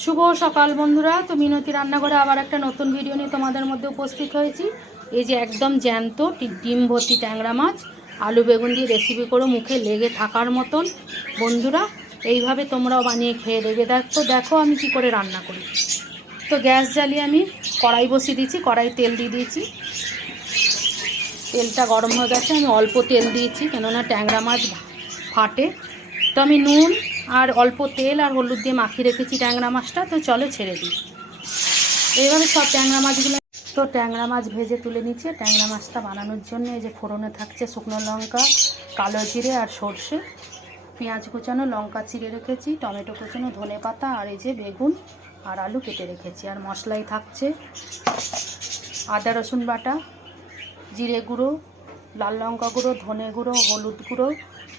শুভ সকাল বন্ধুরা। তো মিনতি রান্নাঘরে আবার একটা নতুন ভিডিও নিয়ে তোমাদের মধ্যে উপস্থিত হয়েছি। এই যে একদম জ্যান্ত ডিম ভর্তি ট্যাংরা মাছ, আলু বেগুন দিয়ে রেসিপি করে মুখে লেগে থাকার মতন। বন্ধুরা, এইভাবে তোমরাও বানিয়ে খেয়ে দেবে। দেখো দেখো আমি কি করে রান্না করি। তো গ্যাস জ্বালিয়ে আমি কড়াই বসিয়ে দিয়েছি, কড়াই তেল দিয়ে দিয়েছি। তেলটা গরম হয়ে গেছে, আমি অল্প তেল দিয়েছি, কেননা ট্যাংরা মাছ ফাটে। তো আমি নুন আর অল্প তেল আর হলুদ দিয়ে মাখিয়ে রেখেছি ট্যাংরা মাছটা, তো চলো ছেড়ে দিই। এইভাবে সব ট্যাংরা মাছগুলো তো ট্যাংরা মাছ ভেজে তুলে নিচ্ছে। ট্যাংরা মাছটা বানানোর জন্য এই যে ফোড়নে থাকছে শুকনো লঙ্কা, কালো জিরে আর সর্ষে, পেঁয়াজ কুচানো, লঙ্কা চিড়ে রেখেছি, টমেটো কুচানো, ধনে পাতা আর এই যে বেগুন আর আলু কেটে রেখেছি। আর মশলাই থাকছে আদা, রসুন বাটা, জিরে গুঁড়ো, লাল লঙ্কা গুঁড়ো, ধনে গুঁড়ো, হলুদ গুঁড়ো,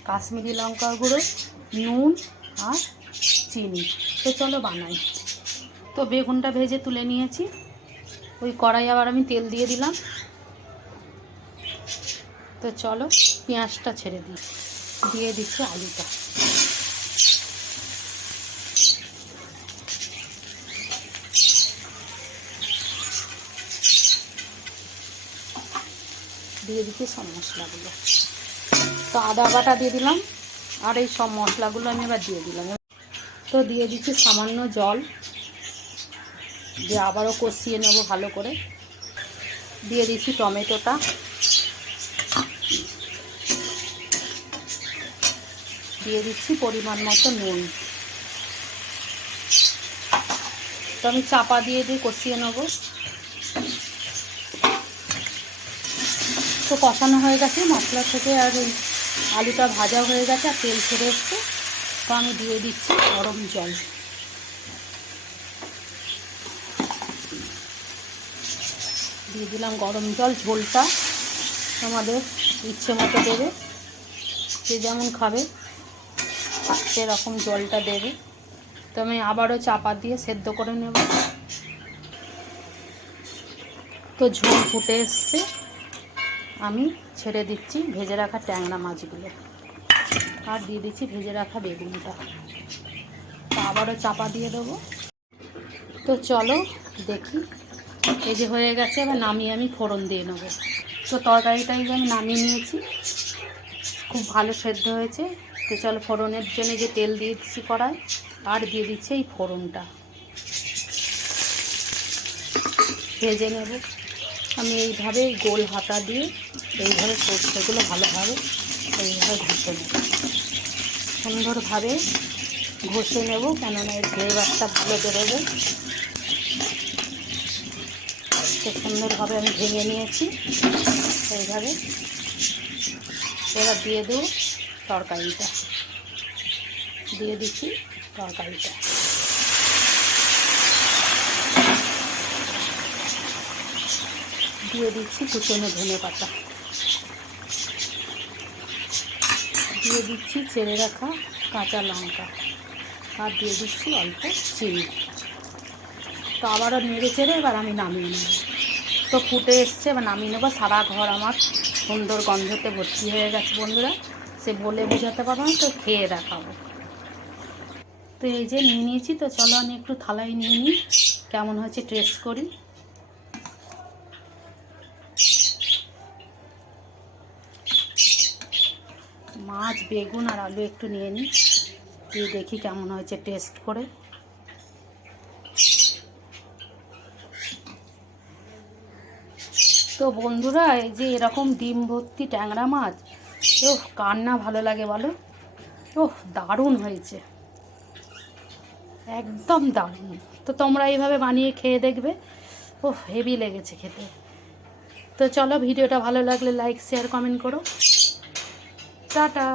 কাশ্মীরি লঙ্কা গুঁড়ো নুন আর চিনি। তো চলো বানাই। তো বেগুনটা ভেজে তুলে নিয়েছি। ওই কড়াই আবার আমি তেল দিয়ে দিলাম। তো চলো পেঁয়াজটা ছেড়ে দিই। দিয়ে দিচ্ছি আলুটা। দিয়ে দিচ্ছি সব মশলাগুলো। তো আদা বাটা দিয়ে দিলাম। আর এই সব মশলাগুলো আমি এবার দিয়ে দিলাম। তো দিয়ে দিচ্ছি সামান্য জল। দিয়ে আবারও কষিয়ে নেব ভালো করে। দিয়ে দিচ্ছি টমেটোটা। দিয়ে দিচ্ছি পরিমাণ মতো নুন। তো আমি চাপা দিয়ে দিয়ে কষিয়ে নেব। তো কষানো হয়ে গেছে মশলা থেকে আর আলুটা ভাজা হয়ে গেছে, আর তেল ছেড়ে এসছে। তো আমি দিয়ে দিচ্ছি গরম জল। দিয়ে দিলাম গরম জল, ঝোলটা তোমাদের ইচ্ছে মতো দেবে। যে যেমন খাবে, সেরকম জলটা দেবে। তো আমি আবারও চাপা দিয়ে সেদ্ধ করে নেব। তো ঝোল ফুটে এসছে। আমি ছেড়ে দিচ্ছি ভেজে রাখা ট্যাংরা মাছগুলো। আর দিয়ে দিচ্ছি ভেজে রাখা বেগুনটা। আবারও চাপা দিয়ে দেবো। তো চলো দেখি। এই যে হয়ে গেছে, এবার নামিয়ে আমি ফোড়ন দিয়ে নেব। তো তরকারিটা এই যে আমি নামিয়ে নিয়েছি। খুব ভালো সেদ্ধ হয়েছে। তো চলো ফোড়নের জন্য যে তেল দিয়ে দিচ্ছি কড়াই, আর দিয়ে দিচ্ছি এই ফোড়নটা। ভেজে নেব। আমি এইভাবে গোল হাতা দিয়ে এইভাবে সর্ষেগুলো ভালোভাবে এইভাবে ঘষে নেব। সুন্দরভাবে ঘষে নেব কেননা এর ফ্লেভারটা ভালো বেরোবে। সুন্দরভাবে আমি ভেঙে নিয়েছি। এইভাবে এবার দিয়ে দেবো তরকারিটা। দিয়ে দিচ্ছি তরকারিটা। দিয়ে দিচ্ছি কুচনো ধনে পাতা। দিয়ে দিচ্ছি চেড়ে রাখা কাঁচা লঙ্কা। আর দিয়ে দিচ্ছি অল্প চিনি। তো আবারও নেড়ে চেড়ে এবার আমি নামিয়ে নেব। তো ফুটে এসছে, এবার নামিয়ে নেব। সারা ঘর আমার সুন্দর গন্ধতে ভর্তি হয়ে গেছে বন্ধুরা। সে বলে বোঝাতে পারব তো খেয়ে দেখাবো। তো এই যে নিয়ে নিয়েছি, তো চলো আমি একটু থালায় নিয়ে নিই। কেমন হয়েছে টেস্ট করি। মাছ, বেগুন আর আলু একটু নিয়ে নিই। দিয়ে দেখি কেমন হয়েছে টেস্ট করে। তো বন্ধুরা, এই যে এরকম ডিম ভর্তি ট্যাংরা মাছ ও কার না ভালো লাগে বলো? ও দারুণ হয়েছে। একদম দারুণ। তো তোমরা এইভাবে বানিয়ে খেয়ে দেখবে। ও হেভি লেগেছে খেতে। তো চলো, ভিডিওটা ভালো লাগলে লাইক শেয়ার কমেন্ট করো। টাটা।